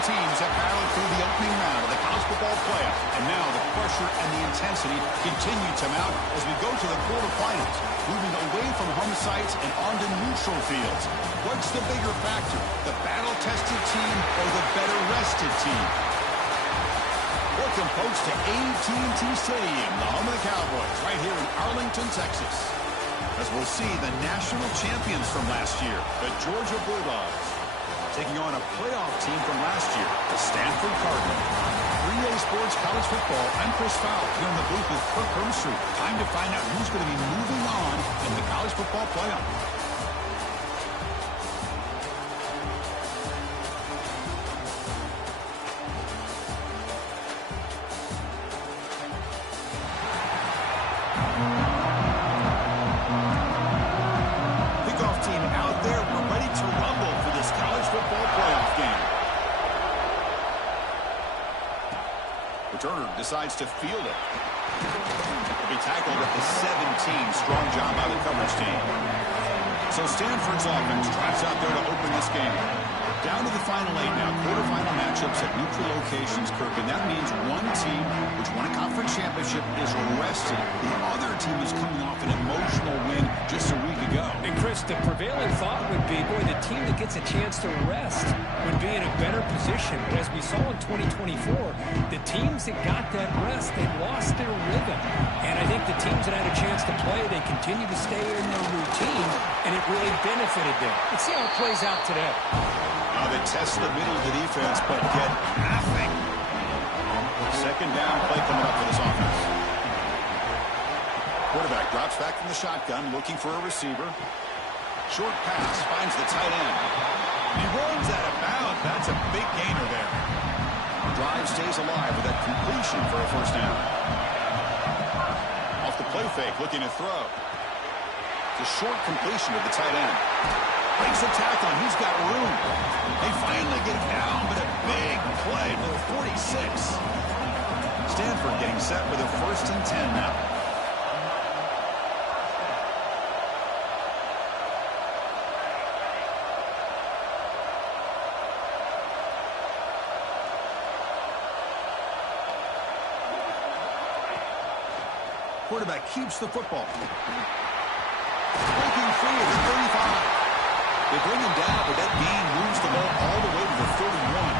teams have battled through the opening round of the college football playoff, and now the pressure and the intensity continue to mount as we go to the quarterfinals, moving away from home sites and onto neutral fields. What's the bigger factor, the battle-tested team or the better-rested team? Welcome, folks, to AT&T Stadium, the home of the Cowboys, right here in Arlington, Texas, as we'll see the national champions from last year, the Georgia Bulldogs, taking on a playoff team from last year, the Stanford Cardinals. 3A Sports College Football, I'm Chris Fowle, here in the booth with Kirk Herbstreit. Time to find out who's going to be moving on in the college football playoff. Decides to field it. He'll be tackled at the 17. Strong job by the coverage team. So Stanford's offense tries out there to open this game. Down to the final 8 now. Quarterfinal matchups at neutral locations, Kirk. And that means one team which won a conference championship is rested. The other team is coming off an emotional win just a week ago. And Chris, the prevailing thought would be, boy, the team that gets a chance to rest would be in a better position. But as we saw in 2024, the teams that got that rest, they lost their rhythm. And I think the teams that had a chance to play, they continue to stay in their routine, and it really benefited them. Let's see how it plays out today. Now they test the middle of the defense, but get nothing. Second down play coming up for this offense. Quarterback drops back from the shotgun, looking for a receiver. Short pass, finds the tight end. He runs out of bounds. That's a big gainer there. Drive stays alive with that completion for a first down. Off the play fake, looking to throw. It's a short completion to the tight end. Breaks the tackle, and he's got room. They finally get him down, but a big play for 46. Stanford getting set with a 1st and 10 now. Quarterback keeps the football. Breaking free at the 35. They bring him down, but that gain moves the ball all the way to the 31.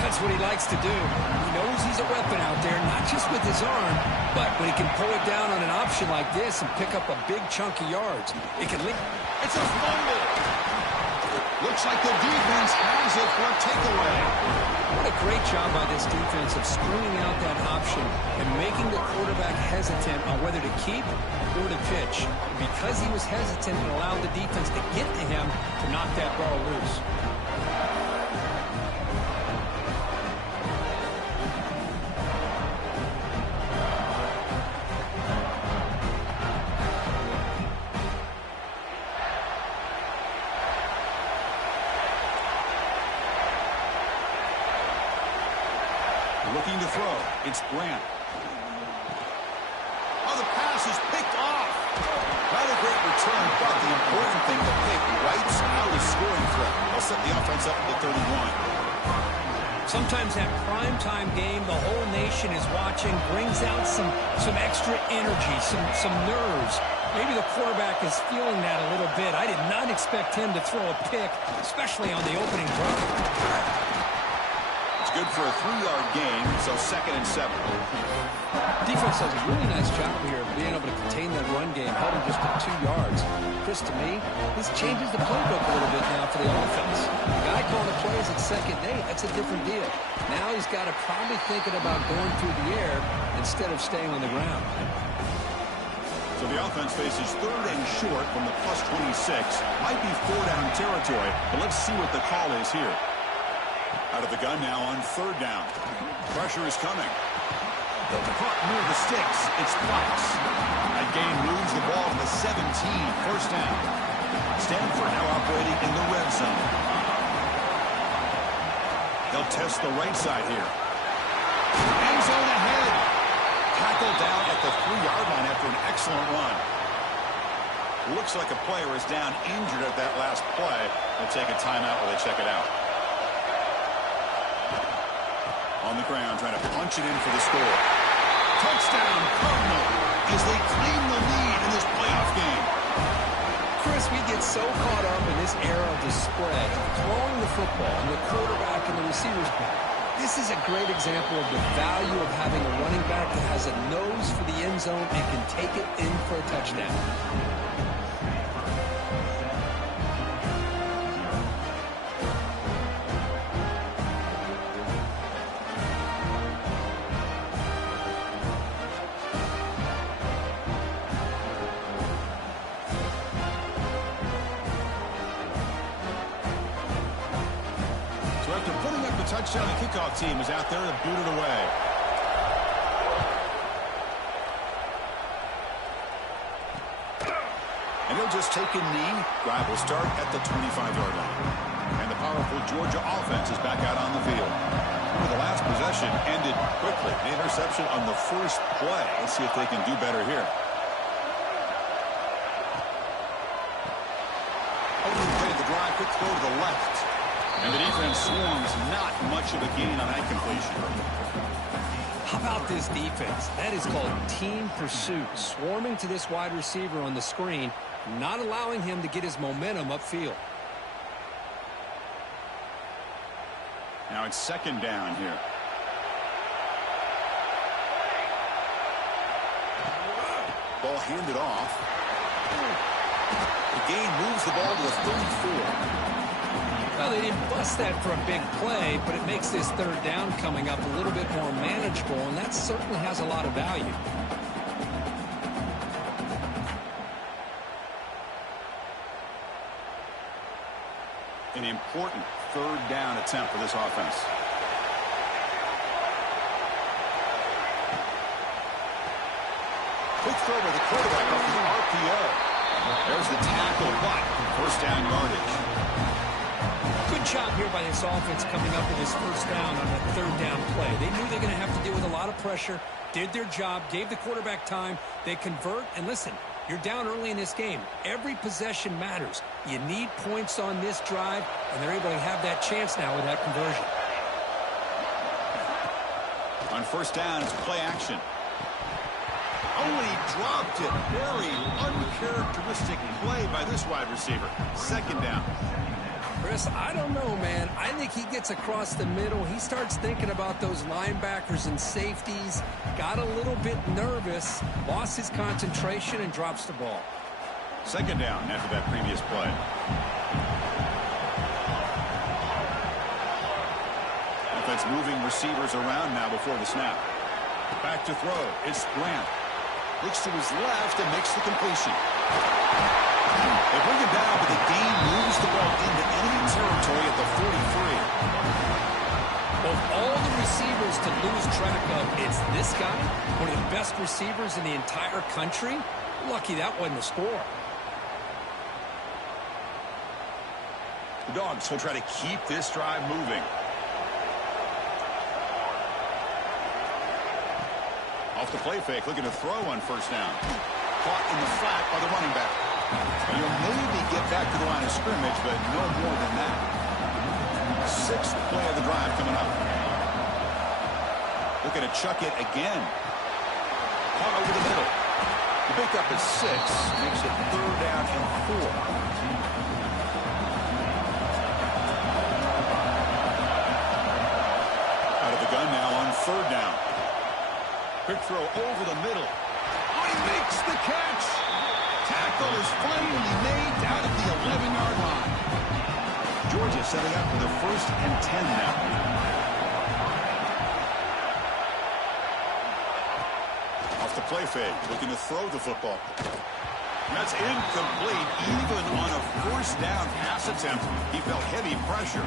That's what he likes to do. He knows he's a weapon out there, not just with his arm, but when he can pull it down on an option like this and pick up a big chunk of yards, it can link. It's a fumble. Looks like the defense has it for a takeaway. What a great job by this defense of stringing out that option and making the quarterback hesitant on whether to keep or to pitch. Because he was hesitant, and allowed the defense to get to him to knock that ball loose. Looking to throw. It's Grant. Oh, the pass is picked off. Not a great return, but the important thing, the pick wipes out a scoring threat. They'll set the offense up at the 31. Sometimes that primetime game, the whole nation is watching, brings out some extra energy, some nerves. Maybe the quarterback is feeling that a little bit. I did not expect him to throw a pick, especially on the opening drive. Good for a 3-yard gain, so 2nd and 7. Defense does a really nice job here of being able to contain that run game, held him just to 2 yards. Chris, to me, this changes the playbook a little bit now for the offense. The guy calling the plays at 2nd and 8, that's a different deal. Now he's got to probably thinking about going through the air instead of staying on the ground. So the offense faces 3rd and short from the plus 26. Might be 4-down territory, but let's see what the call is here. Out of the gun now on 3rd down. Pressure is coming. Caught near the sticks. It's Fox. That gain moves the ball to the 17. 1st down. Stanford now operating in the red zone. They'll test the right side here. End zone ahead. Tackled down at the 3-yard line after an excellent run. Looks like a player is down injured at that last play. They'll take a timeout while they check it out. On the ground, trying to punch it in for the score. Touchdown, Cardinal, as they claim the lead in this playoff game. Chris, we get so caught up in this era of the spread, throwing the football, and the quarterback and the receivers. This is a great example of the value of having a running back that has a nose for the end zone and can take it in for a touchdown. Touchdown, the kickoff team is out there to boot it away. And he'll just take a knee. Drive will start at the 25-yard line. And the powerful Georgia offense is back out on the field. The last possession ended quickly. The interception on the first play. Let's see if they can do better here. Opening play of the drive, quick throw to the left. And the defense swarms, not much of a gain on that completion. How about this defense? That is called team pursuit. Swarming to this wide receiver on the screen, not allowing him to get his momentum upfield. Now it's second down here. Ball handed off. The gain moves the ball to the 34. Well, they didn't bust that for a big play, but it makes this third down coming up a little bit more manageable, and that certainly has a lot of value. An important third down attempt for this offense. Quick throw by the quarterback off the RPO. There's the tackle, but first down yardage. Good job here by this offense coming up with this first down on that third down play. They knew they were going to have to deal with a lot of pressure, did their job, gave the quarterback time. They convert, and listen, you're down early in this game. Every possession matters. You need points on this drive, and they're able to have that chance now with that conversion. On first down, it's play action. Only dropped it. Very uncharacteristic play by this wide receiver. Second down. Chris, I don't know, man. I think he gets across the middle. He starts thinking about those linebackers and safeties. Got a little bit nervous, lost his concentration, and drops the ball. Second down after that previous play. Offense moving receivers around now before the snap. Back to throw. It's Grant. Looks to his left and makes the completion. They bring it down, but the gain moves the ball into enemy territory at the 43. Of all the receivers to lose track of, it's this guy, one of the best receivers in the entire country. Lucky that wasn't a score. The Dogs will try to keep this drive moving. Off the play fake, looking to throw on first down. Caught in the flat by the running back. You'll maybe get back to the line of scrimmage, but no more than that. Sixth play of the drive coming up. Looking to chuck it again. Caught over the middle. The pickup is 6. Makes it third down and 4. Out of the gun now on third down. Quick throw over the middle. Oh, he makes the catch. Tackle is finally made down at the 11-yard line. Georgia setting up for the 1st and 10 now. Off the play fake, looking to throw the football. That's incomplete. Even on a first down pass attempt, he felt heavy pressure.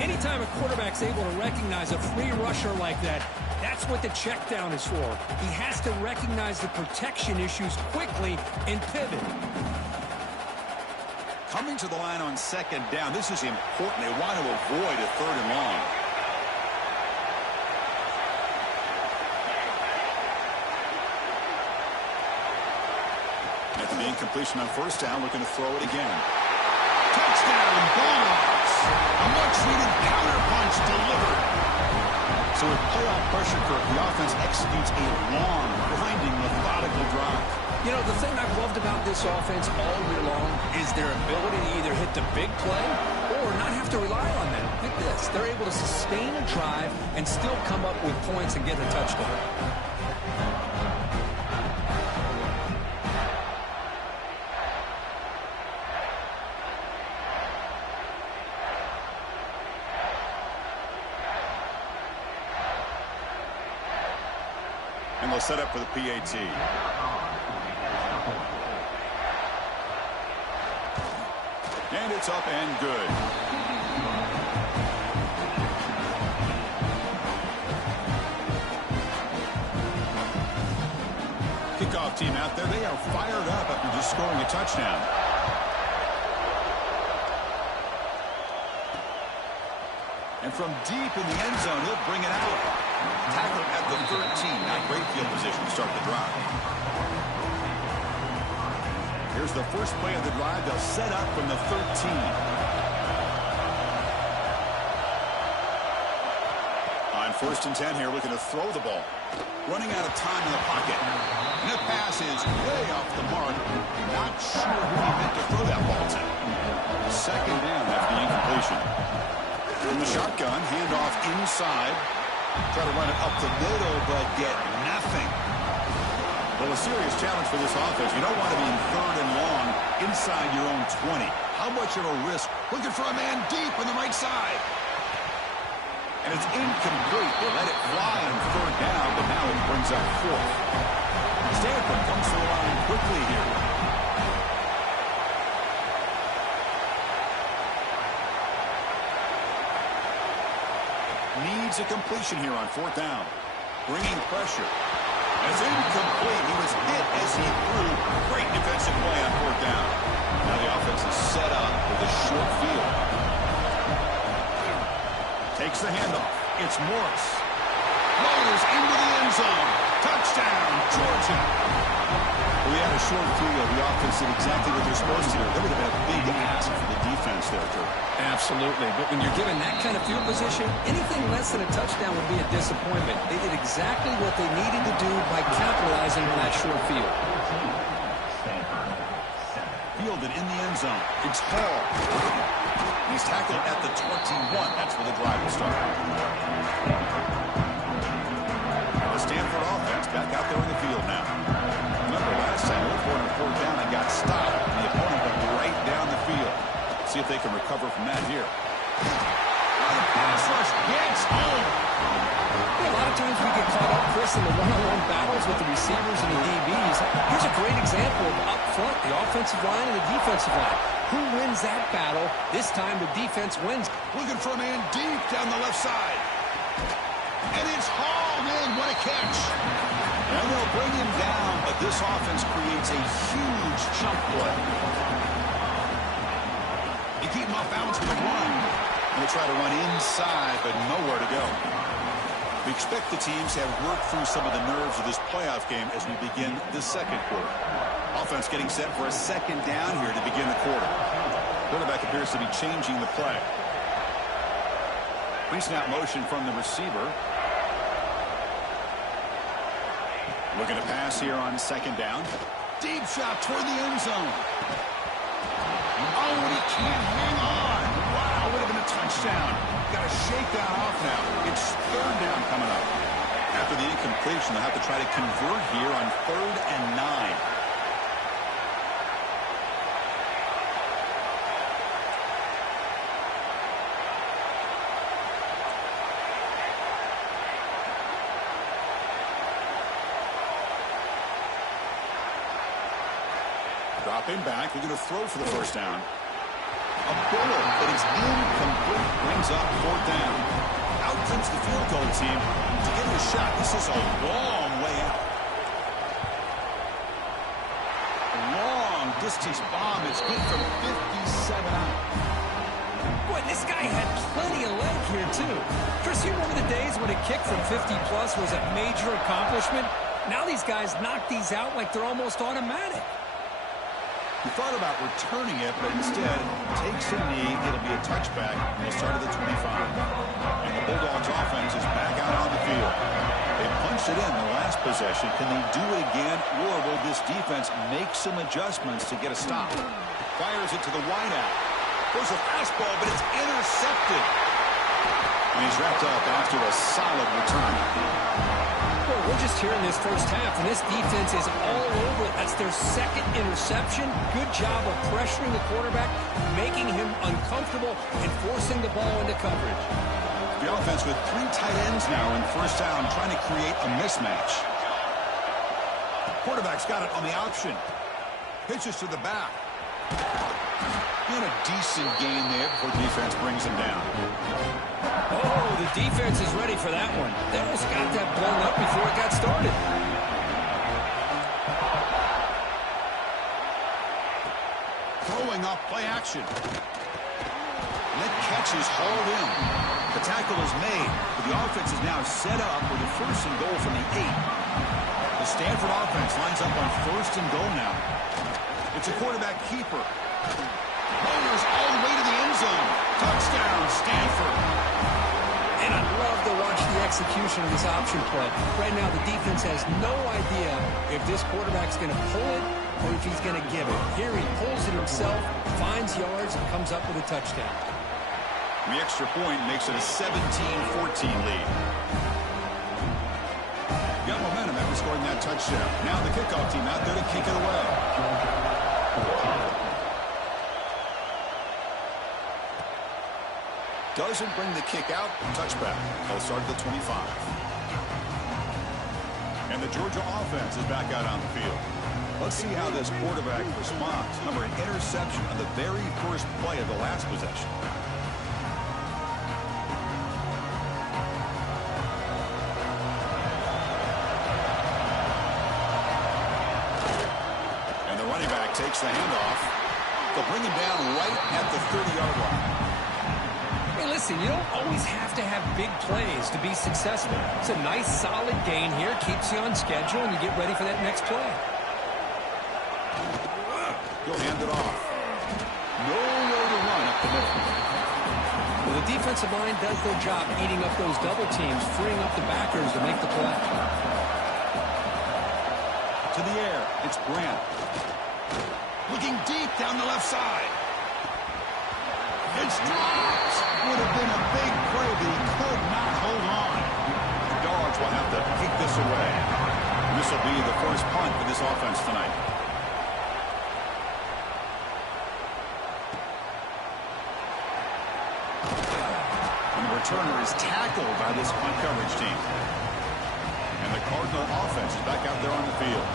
Anytime a quarterback's able to recognize a free rusher like that, that's what the check down is for. He has to recognize the protection issues quickly and pivot. Coming to the line on second down, this is important. They want to avoid a third and long. After the incompletion on first down, looking to throw it again. Touchdown, Bulldogs! A much-needed counterpunch delivered. So a pressure, Kirk, the offense executes a long, grinding, methodical drive. You know, the thing I've loved about this offense all year long is their ability to either hit the big play or not have to rely on that. Look at this. They're able to sustain a drive and still come up with points and get a touchdown. And they'll set up for the PAT. And it's up and good. Kickoff team out there. They are fired up after just scoring a touchdown. And from deep in the end zone, he'll bring it out. Tackle at the 13. Not great field position to start the drive. Here's the first play of the drive. They'll set up from the 13. On 1st and 10 here, looking to throw the ball. Running out of time in the pocket. And the pass is way off the mark. Not sure who he meant to throw that ball to. 2nd down after the incompletion. From the shotgun, handoff inside. Try to run it up the middle, but get nothing. Well, a serious challenge for this offense. You don't want to be in 3rd and long inside your own 20. How much of a risk? Looking for a man deep on the right side. And it's incomplete. They let it fly on 3rd down, but now it brings up 4th. Stanford comes to the line quickly here. Needs a completion here on 4th down. Bringing pressure. It's incomplete. He was hit as he threw. Great defensive play on 4th down. Now the offense is set up with a short field. Takes the handoff. It's Morris. Loaders into the end zone. Touchdown, Georgia. We had a short field. The offense did exactly what they're supposed to do. That would have been a big ask for the defense there, Kirk. Absolutely. But when you're given that kind of field position, anything less than a touchdown would be a disappointment. They did exactly what they needed to do by capitalizing on that short field. Fielded in the end zone. It's Hall. He's tackled at the 21. That's where the drive will start. And the Stanford offense back out there in the field now. Remember last time they were on 4th down and got stopped. And the opponent went right down the field. See if they can recover from that here. The pass rush gets home. A lot of times we get caught up, Chris, in the one-on-one battles with the receivers and the DBs. Here's a great example of up front, the offensive line and the defensive line. Who wins that battle? This time the defense wins. Looking for a man deep down the left side. And it's hauled in. What a catch. And they'll bring him down, but this offense creates a huge chunk play. They keep him off balance with a run. And they try to run inside, but nowhere to go. We expect the teams to have worked through some of the nerves of this playoff game as we begin the 2nd quarter. Offense getting set for a 2nd down here to begin the quarter. Quarterback appears to be changing the play. Pre-snap motion from the receiver. Looking to pass here on 2nd down. Deep shot toward the end zone. Oh, he can't hang on. Wow, would have been a touchdown. Got to shake that off now. It's 3rd down coming up. After the incompletion, they'll have to try to convert here on 3rd and 9. Dropping back, they're going to throw for the 1st down. A bullet that is incomplete brings up 4th down. Out comes the field goal team to give it a shot. This is a long way out. A long distance bomb. It's good from 57 out. Boy, this guy had plenty of leg here, too. Chris, you remember the days when a kick from 50-plus was a major accomplishment? Now these guys knock these out like they're almost automatic. He thought about returning it, but instead takes a knee. It'll be a touchback. He'll start at the 25. And the Bulldogs offense is back out on the field. field. They punched it in the last possession. Can they do it again, or will this defense make some adjustments to get a stop? Fires it to the wideout. There's a fastball, but it's intercepted. And he's wrapped up after a solid return. Well, we're just here in this first half, and this defense is all over it. That's their second interception. Good job of pressuring the quarterback, making him uncomfortable, and forcing the ball into coverage. The offense with 3 tight ends now in first down, trying to create a mismatch. Quarterback's got it on the option. Pitches to the back. And a decent gain there before defense brings him down. Oh, the defense is ready for that one. They almost got that blown up before it got started. Throwing off play action. And that catch is hauled in. The tackle is made, but the offense is now set up with a 1st and goal from the 8. The Stanford offense lines up on 1st and goal now. It's a quarterback keeper. Rolls all the way to the end zone. Touchdown, Stanford. And I love to watch the execution of this option play. Right now, the defense has no idea if this quarterback's going to pull it or if he's going to give it. Here he pulls it himself, finds yards, and comes up with a touchdown. The extra point makes it a 17-14 lead. Got momentum after scoring that touchdown. Now the kickoff team out there to kick it away. Doesn't bring the kick out. Touchback. They'll start at the 25. And the Georgia offense is back out on the field. Let's see how this quarterback responds. Remember, an interception on the very first play of the last possession. And the running back takes the handoff. They'll bring him down right at the 30-yard line. Hey, listen, you don't always have to have big plays to be successful. It's a nice, solid gain here. Keeps you on schedule, and you get ready for that next play. He'll hand it off. Nowhere to run up the middle. Well, the defensive line does their job eating up those double teams, freeing up the backers to make the play. To the air, it's Grant. Looking deep down the left side. It's dropped. Would have been a big play, but he could not hold on. The Dogs will have to kick this away. And this will be the first punt for this offense tonight. And the returner is tackled by this punt coverage team. And the Cardinal offense is back out there on the field.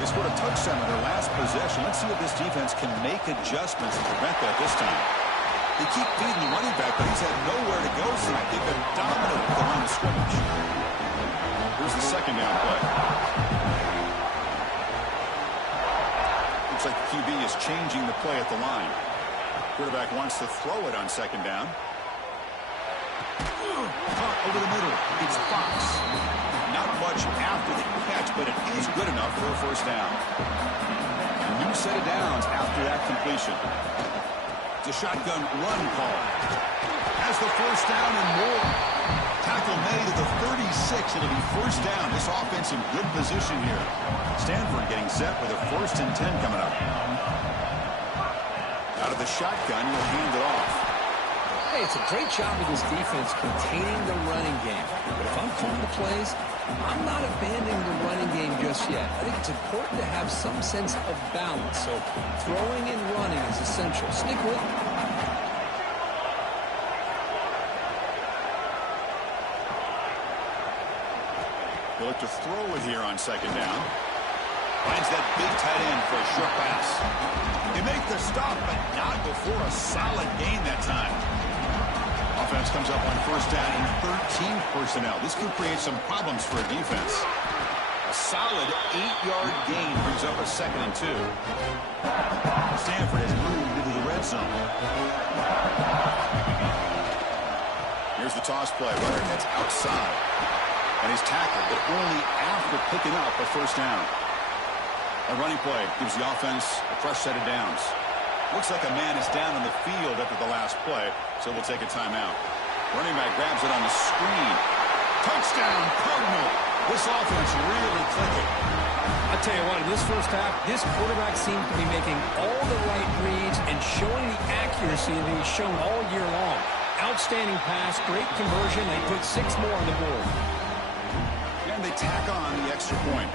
They scored a touchdown in their last possession. Let's see if this defense can make adjustments to prevent that this time. They keep feeding the running back, but he's had nowhere to go tonight. They've been dominant at the line of scrimmage. Here's the second down play. Looks like the QB is changing the play at the line. Quarterback wants to throw it on second down. Caught over the middle. It's Fox. Not much after the catch, but it is good enough for a first down. A new set of downs after that completion. It's a shotgun run call. Has the first down and more. Tackle made at the 36. It'll be first down. This offense in good position here. Stanford getting set with a 1st and 10 coming up. Out of the shotgun, he'll hand it off. Hey, it's a great job of this defense containing the running game. But if I'm calling the plays, I'm not abandoning the running game just yet. I think it's important to have some sense of balance. So throwing and running is essential. Stick with it. He'll look to throw it here on second down. Finds that big tight end for a short pass. They make the stop, but not before a solid gain that time. Offense comes up on first down in 13 personnel. This could create some problems for a defense. A solid 8-yard gain brings up a 2nd and 2. Stanford has moved into the red zone. Here's the toss play. Runner gets outside. And he's tackled, but only after picking up a first down. A running play gives the offense a fresh set of downs. Looks like a man is down on the field after the last play, so we'll take a timeout. Running back grabs it on the screen. Touchdown, Cardinal. This offense really clicking. I'll tell you what, in this first half, this quarterback seems to be making all the right reads and showing the accuracy that he's shown all year long. Outstanding pass, great conversion. They put 6 more on the board. And they tack on the extra point.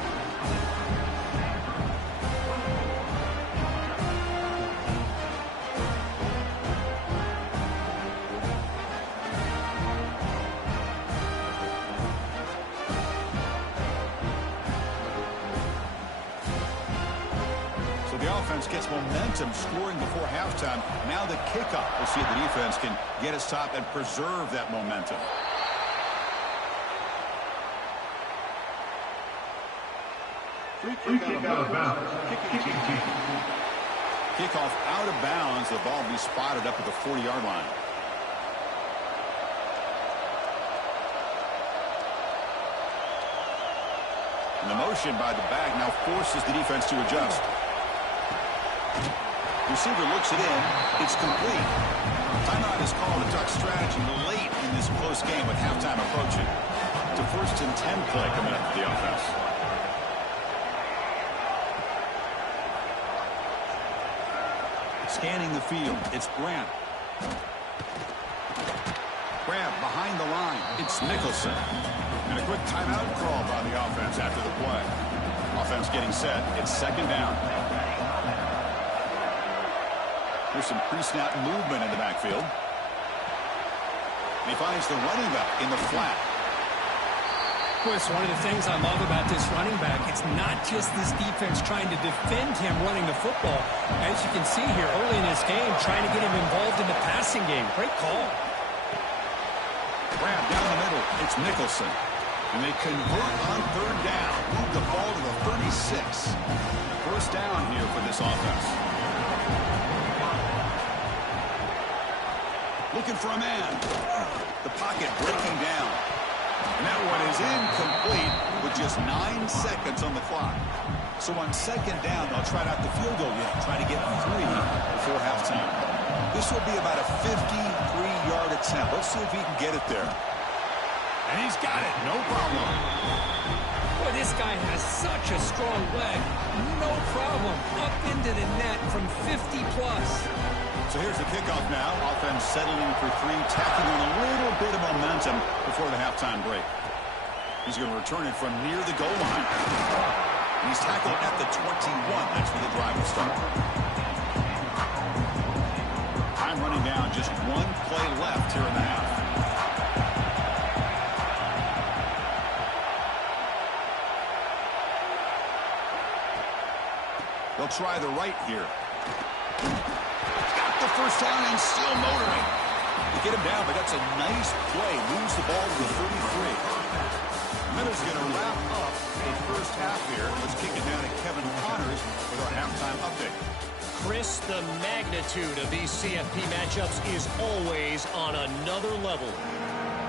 Gets momentum scoring before halftime. Now the kickoff. We'll see if the defense can get a stop and preserve that momentum. Kickoff out of bounds. The ball will be spotted up at the 40-yard line. And the motion by the back now forces the defense to adjust. Receiver looks it in. It's complete. Timeout is called to talk strategy late in this close game with halftime approaching. It's a 1st and 10 play coming up for the offense. Scanning the field. It's Grant. Grant behind the line. It's Nicholson. And a quick timeout call by the offense after the play. Offense getting set. It's 2nd down. There's some pre-snap movement in the backfield. And he finds the running back in the flat. Well, it's one of the things I love about this running back. It's not just this defense trying to defend him running the football. As you can see here early in this game, trying to get him involved in the passing game. Great call. Grab down the middle. It's Nicholson. And they convert on 3rd down. Move the ball to the 36. 1st down here for this offense. Looking for a man. The pocket breaking down. And that one is incomplete with just 9 seconds on the clock. So on 2nd down, they'll try out the field goal yet. Try to get 3 before halftime. This will be about a 53-yard attempt. Let's see if he can get it there. And he's got it. No problem. Boy, this guy has such a strong leg. No problem. Up into the net from 50-plus. So here's the kickoff now. Offense settling for 3, tacking on a little bit of momentum before the halftime break. He's going to return it from near the goal line. And he's tackled at the 21. That's where the drive will start. Time running down. Just 1 play left here in the half. They'll try the right here. The 1st down and still motoring. They get him down, but that's a nice play. Moves the ball to the 33. Minutes going to wrap up the first half here. Let's kick it down to Kevin Connors with our halftime update. Chris, the magnitude of these CFP matchups is always on another level.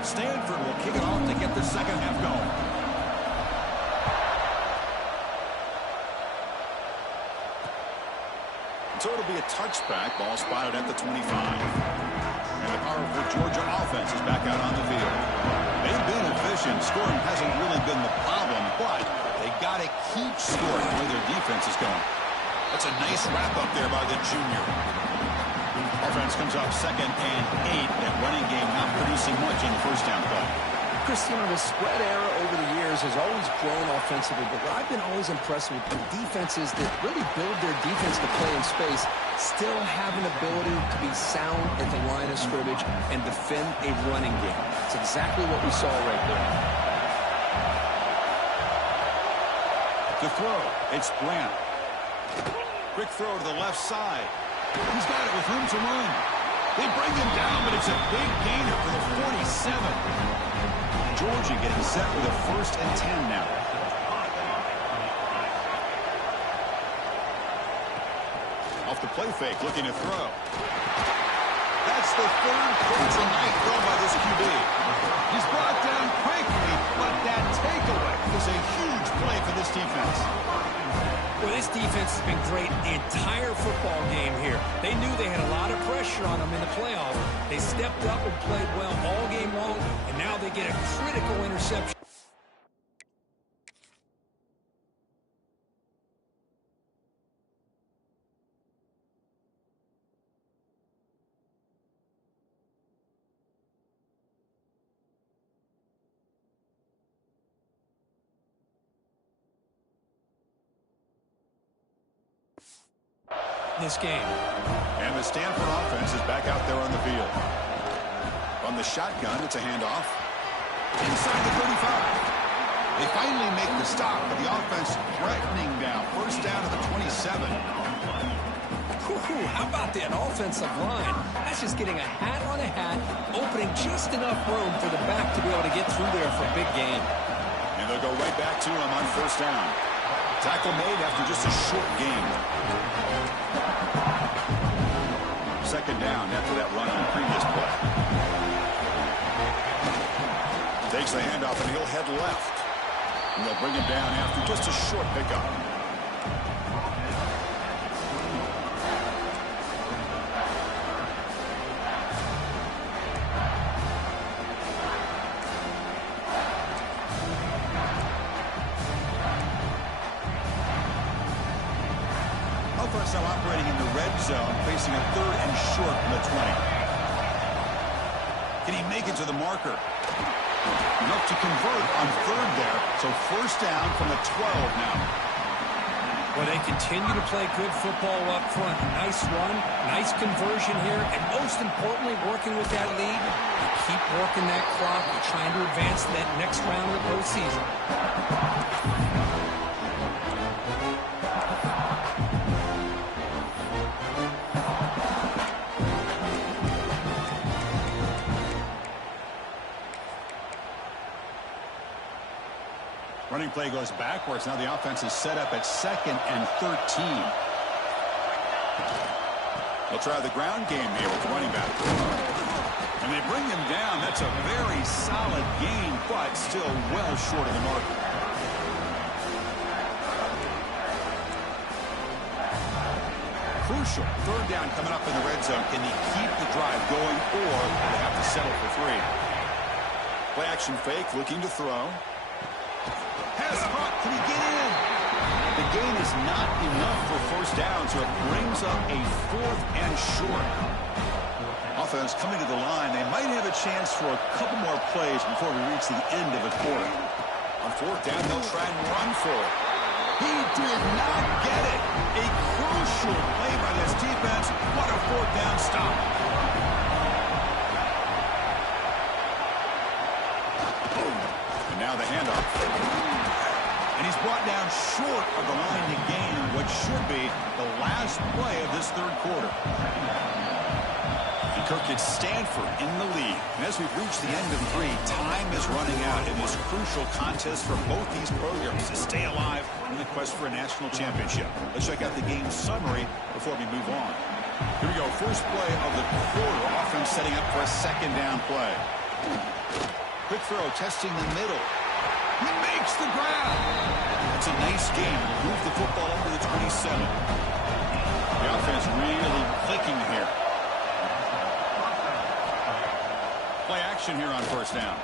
Stanford will kick it off to get the second half going. So it'll be a touchback. Ball spotted at the 25. And the powerful Georgia offense is back out on the field. They've been efficient. Scoring hasn't really been the problem, but they got to keep scoring the way their defense is going. That's a nice wrap-up there by the junior. Offense comes up 2nd and 8. That running game not producing much on the 1st down play. Chris, you know, the spread era over the years has always grown offensively, but what I've been always impressed with the defenses that really build their defense to play in space still have an ability to be sound at the line of scrimmage and defend a running game. It's exactly what we saw right there. To throw, it's Grant. Quick throw to the left side. He's got it with room to run. They bring him down, but it's a big gainer for the 47. Georgia getting set with a 1st and 10 now. Off the play fake, looking to throw. That's the 3rd play tonight thrown by this QB. He's brought down quickly, but that takeaway is a huge play for this defense. Well, this defense has been great the entire football game here. They knew they had a lot of pressure on them in the playoffs. They stepped up and played well all game long, and now they get a critical interception. This game. And the Stanford offense is back out there on the field. From the shotgun, it's a handoff. Inside the 35. They finally make the stop, but the offense threatening down. First down to the 27. How about that offensive line? That's just getting a hat on a hat, opening just enough room for the back to be able to get through there for a big gain. And they'll go right back to him on first down. Tackle made after just a short gain. Second down after that run on the previous play. Takes the handoff and he'll head left. And they'll bring him down after just a short pickup. Offense now operating in the red zone, facing a third and short from the 20. Can he make it to the marker? Enough to convert on third there, so first down from the 12 now. Well, they continue to play good football up front. Nice run, nice conversion here, and most importantly, working with that lead, you keep working that clock. You're trying to advance to that next round of the postseason. Running play goes backwards. Now the offense is set up at 2nd and 13. They'll try the ground game here with the running back. And they bring him down. That's a very solid gain, but still well short of the mark. Crucial. Third down coming up in the red zone. Can he keep the drive going, or will they have to settle for 3? Play action fake, looking to throw. Has caught. Can he get in? The gain is not enough for first down, so it brings up a 4th and short. Offense coming to the line. They might have a chance for a couple more plays before we reach the end of the quarter. On 4th down, they'll try and run for it. He did not get it. A crucial play by this defense. What a 4th down stop. And now the handoff. And he's brought down short of the line to gain what should be the last play of this third quarter. And Kirk gets Stanford in the lead. And as we've reached the end of 3, time is running out in this crucial contest for both these programs to stay alive in the quest for a national championship. Let's check out the game summary before we move on. Here we go. First play of the quarter. Offense setting up for a 2nd down play. Quick throw, testing the middle. He makes the grab. It's a nice game. Move the football over the 27. The offense really clicking here. Play action here on first down.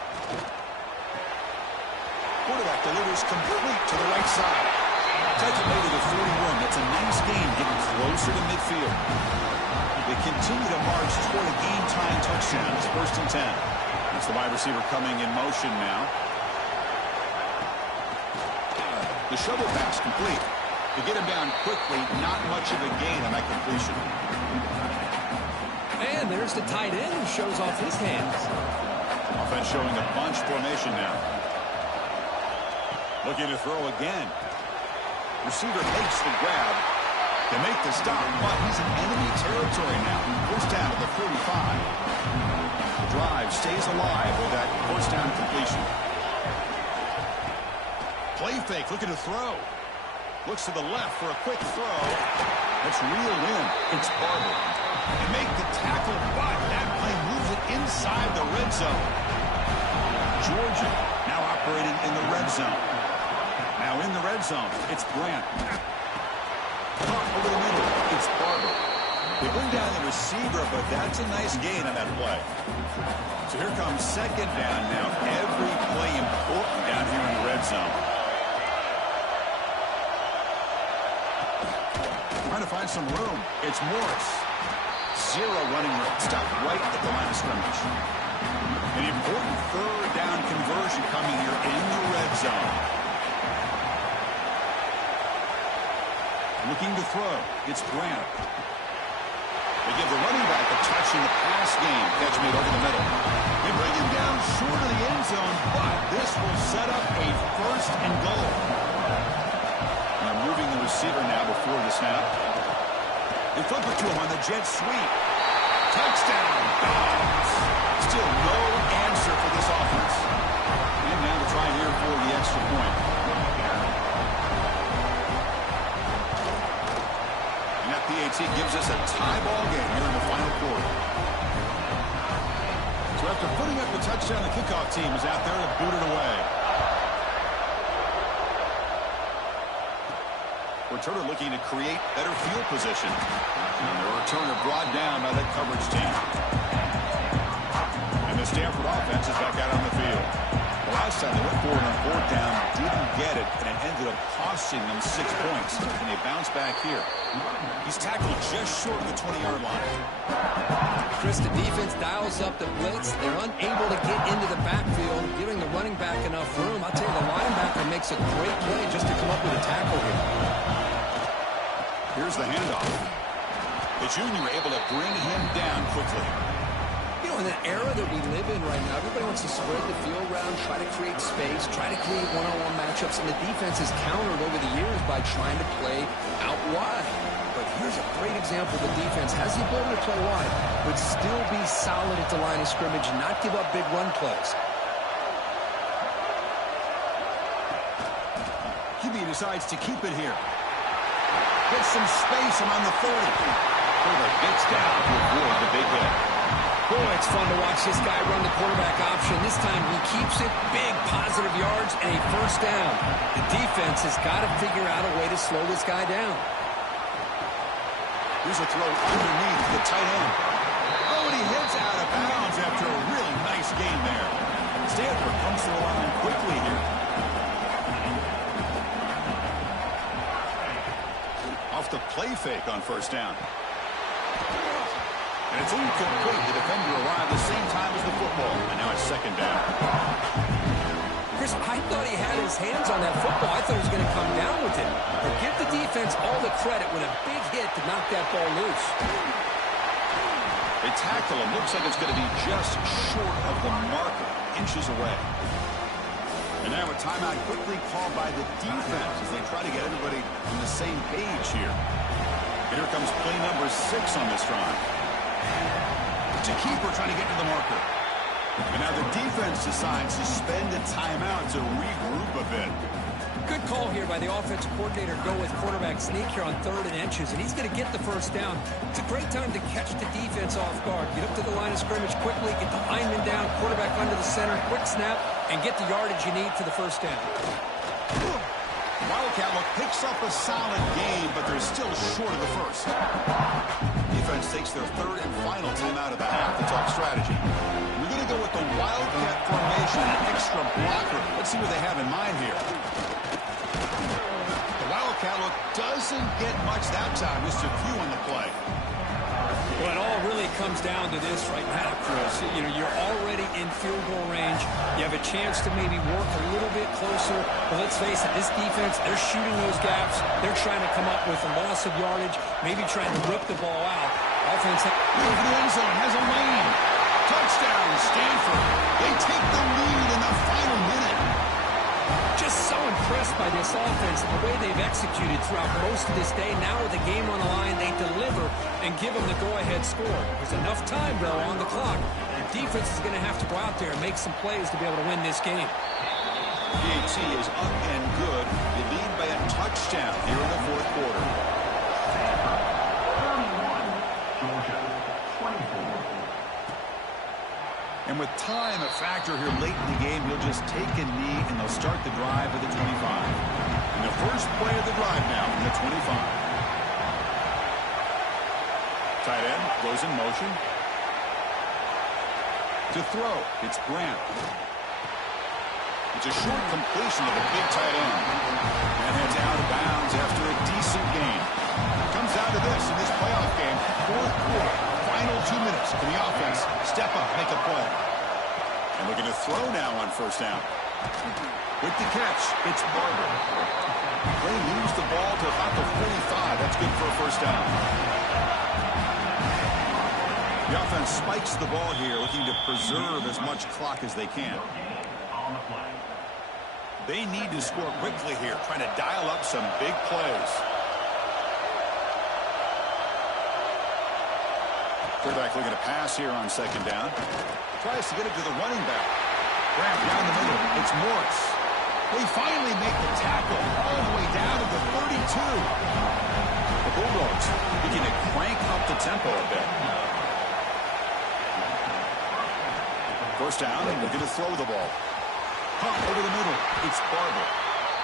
Quarterback delivers complete to the right side. Taken away to the 41. That's a nice game, getting closer to midfield. They continue to march toward a game-time touchdown. It's 1st and 10. It's the wide receiver coming in motion now. The shovel pass complete. To get him down quickly, not much of a gain on that completion. And there's the tight end who shows off his hands. Offense showing a bunch formation now. Looking to throw again. Receiver makes the grab. They make the stop, but he's in enemy territory now. First down at the 45. The drive stays alive with that first down completion. Play fake, looking to throw. Looks to the left for a quick throw. That's reeled in. It's Barber. They make the tackle, but that play moves it inside the red zone. Georgia now operating in the red zone. Now in the red zone, it's Grant. Caught over the middle. It's Barber. They bring down the receiver, but that's a nice gain on that play. So here comes second down now. Every play important down here in the red zone. Trying to find some room. It's Morris. Zero running room. Stopped right at the line of scrimmage. An important third down conversion coming here in the red zone. Looking to throw. It's Grant. They give the running back a touch in the pass game. Catch made over the middle. They bring him down short of the end zone, but this will set up a first and goal. And they're moving the receiver now before the snap. They flip it to him on the jet sweep. Touchdown, Dogs. Still no answer for this offense. And now to try here for the extra point. And that PAT gives us a tie ball game here in the final quarter. So after putting up the touchdown, the kickoff team is out there to boot it away. Returner looking to create better field position. And the returner brought down by that coverage team. And the Stanford offense is back out on the field. The last time they went forward on fourth down, didn't get it, and it ended up costing them 6 points. And they bounce back here. He's tackled just short of the 20-yard line. Chris, the defense dials up the blitz. They're unable to get into the backfield, giving the running back enough room. I'll tell you, the linebacker makes a great play just to come up with a tackle here. Here's the handoff. The junior able to bring him down quickly. You know, in the era that we live in right now, everybody wants to spread the field around, try to create space, try to create one-on-one matchups, and the defense has countered over the years by trying to play out wide. But here's a great example. The defense has the ability to play wide, but still be solid at the line of scrimmage and not give up big run plays. QB decides to keep it here. Gets some space around the 30. Fuller gets down to avoid the big hit. Boy, it's fun to watch this guy run the quarterback option. This time he keeps it, big positive yards, and a first down. The defense has got to figure out a way to slow this guy down. Here's a throw underneath the tight end. Oh, and he hits out of bounds after a really nice gain there. Stanford comes to the line quickly here. Off the play fake on first down. And it's incomplete. The defender arrived the same time as the football. And now it's second down. Chris, I thought he had his hands on that football. I thought he was going to come down with it. But give the defense all the credit with a big hit to knock that ball loose. They tackle him. Looks like it's going to be just short of the marker. Inches away. And now a timeout quickly called by the defense as they try to get everybody on the same page here. And here comes play number 6 on this drive. It's a keeper trying to get to the marker. And now the defense decides to spend a timeout to regroup a bit. Good call here by the offensive coordinator. Go with quarterback sneak here on 3rd and inches, and he's going to get the first down. It's a great time to catch the defense off guard. Get up to the line of scrimmage quickly, get the lineman down, quarterback under the center, quick snap, and get the yardage you need for the first down. Wildcat picks up a solid game, but they're still short of the first. Defense takes their 3rd and final timeout of the half to talk strategy. We're going to go with the Wildcat formation, an extra blocker. Let's see what they have in mind here. The Wildcat doesn't get much that time, just a few on the play. Well, it all really comes down to this right now, Chris. You know, you're already in field goal range. You have a chance to maybe work a little bit closer. But let's face it, this defense, they're shooting those gaps. They're trying to come up with a loss of yardage, maybe trying to rip the ball out. Offense over the end zone, has a lane. Touchdown, Stanford. They take the lead in the final minute. Just so impressed by this offense and the way they've executed throughout most of this day. Now with the game on the line, they deliver and give them the go-ahead score. There's enough time, though, on the clock. The defense is going to have to go out there and make some plays to be able to win this game. PAT is up and good. They lead by a touchdown here in the 4th quarter. And with time a factor here late in the game, he'll just take a knee and they'll start the drive at the 25. And the first play of the drive now from the 25. Tight end goes in motion. To throw, it's Grant. It's a short completion to the big tight end. And heads out of bounds after a decent gain. Comes down to this in this playoff game. Fourth quarter, final 2 minutes. Can the offense step up, make a play? And looking to throw now on first down. With the catch, it's Barber. They moves the ball to about the 45. That's good for a first down. The offense spikes the ball here, looking to preserve as much clock as they can. They need to score quickly here, trying to dial up some big plays. Quarterback looking to pass here on second down. Tries to get it to the running back. Grant down the middle. It's Morris. They finally make the tackle all the way down to the 32. The Bulldogs begin to crank up the tempo a bit. First down, and we're going to throw the ball. Pump over the middle. It's Barber.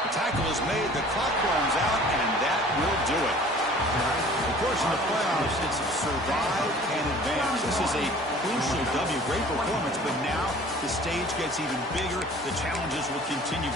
The tackle is made. The clock runs out, and that will do it. Of course, in the playoffs, it's survive and advance. This is a crucial W. Great performance, but now the stage gets even bigger. The challenges will continue.